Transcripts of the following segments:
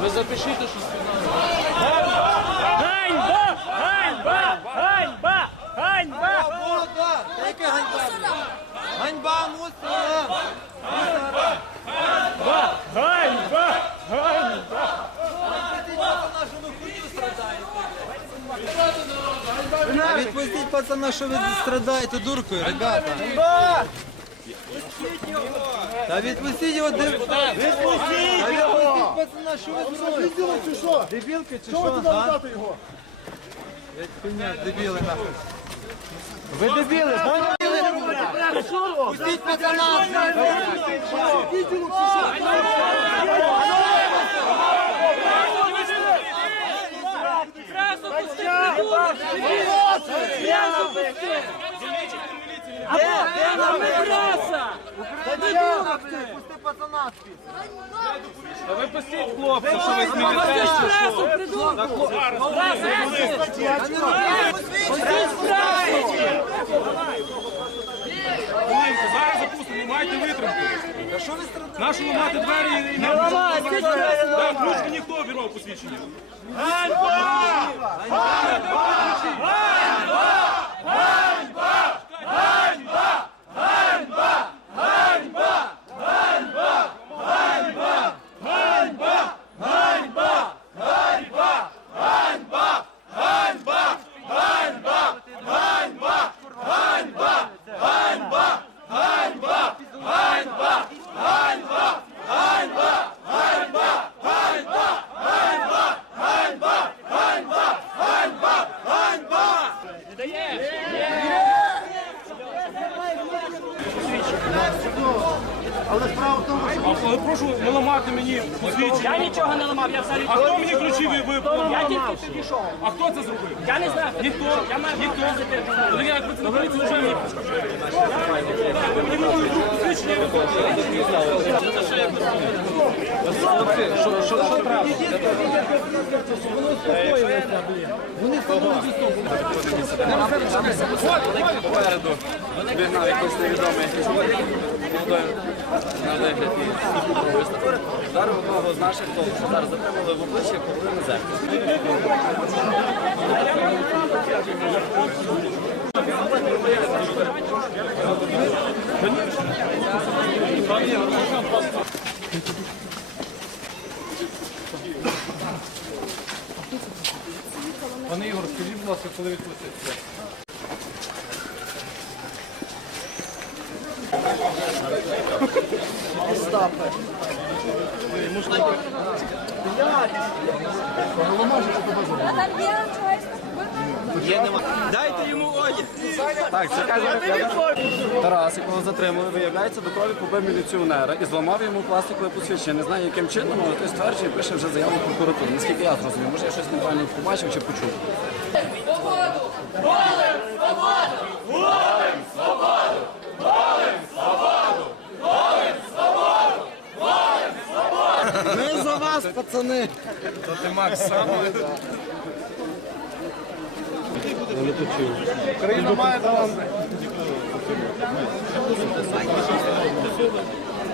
Ви запишіть, що спина. Ганьба! Ганьба! Ганьба! Ганьба! Вода! Яка ганьба? Ганьба мусора! Ганьба! Ганьба! Ганьба! А відпустіть пацана, що ви страдаєте дуркою, ребята. Та відпустіть його, де... Відпустіть його! пацана, що ви зробите? Дебілки чи що? а? Як хуйня, дебіли нахуй. Ви дебіли, Пустіть пацана! Пусти пацана! Та ви пустіть хлопця, що ви смієтеся. Хвилинку, зараз запустимо, майте витримку. Нашу ламати двері і не Так, ключки ніхто обірвав посвідчення. Але прошу не ламати мені посвідчення. Я нічого не ламав, я взагалі. А хто мені ключі ви? Я тільки підійшов. А хто це зробив? Я не знаю. Ніхто. Я маю Ніхто. Ну, як ви це не поліцію вже мені. Попереду вигнав якийсь невідомий на вигляді виступу. Вдарив одного з наших, хто зараз затримали в обличчя, побили на. Пане Ігор, скажіть, будь ласка, коли відпуститься? Дайте йому одяг! Так, це каже Тарас, якого затримали, виявляється, до крові побив міліціонера і зламав йому пластикове посвідчення. Не знаю, яким чином, але той стверджує, пише вже заяву в прокуратуру. Наскільки я зрозумів, може я щось неправильно побачив чи почув. Ми за вас, пацани! Україна має талант.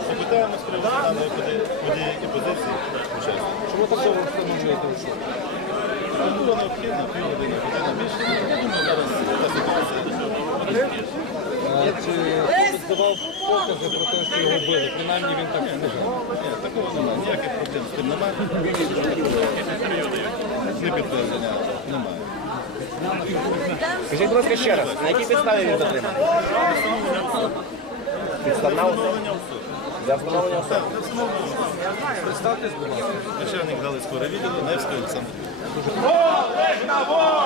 Запитаємо з приводу даної події події і позиції учасників. Чому так довго встановлюєте? Це було необхідно, півгодини, година більше. Я думаю, зараз та ситуація до цього буде більше. Чи здавав покази про те, що його били? Принаймні він так не Ні, такого немає, ніяких проблем з тим немає. Не підтвердження немає. Скажіть, будь ласка, ще раз, на якій підставі він затриманий? Підставна особа? Для встановлення особи. Представтесь, будь ласка. Начальник Галицького відділу Невський Олександр. Спайдермен,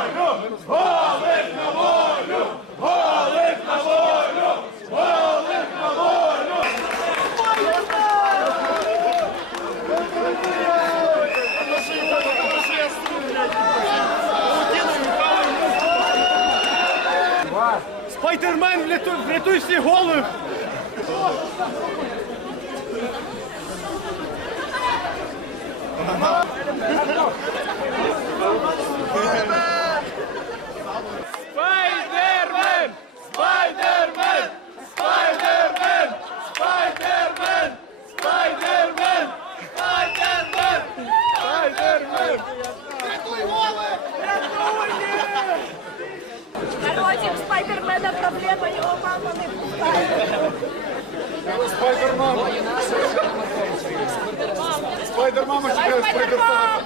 врятуй, врятуй всі голови! Спайдермен! Спайдермен! Спайдермен! Спайдермен! Спайдермен! Спайдермен! Народик Спайдермена проблема, його мама не пускає. Спайдер-мама чекає, Спайдермаму!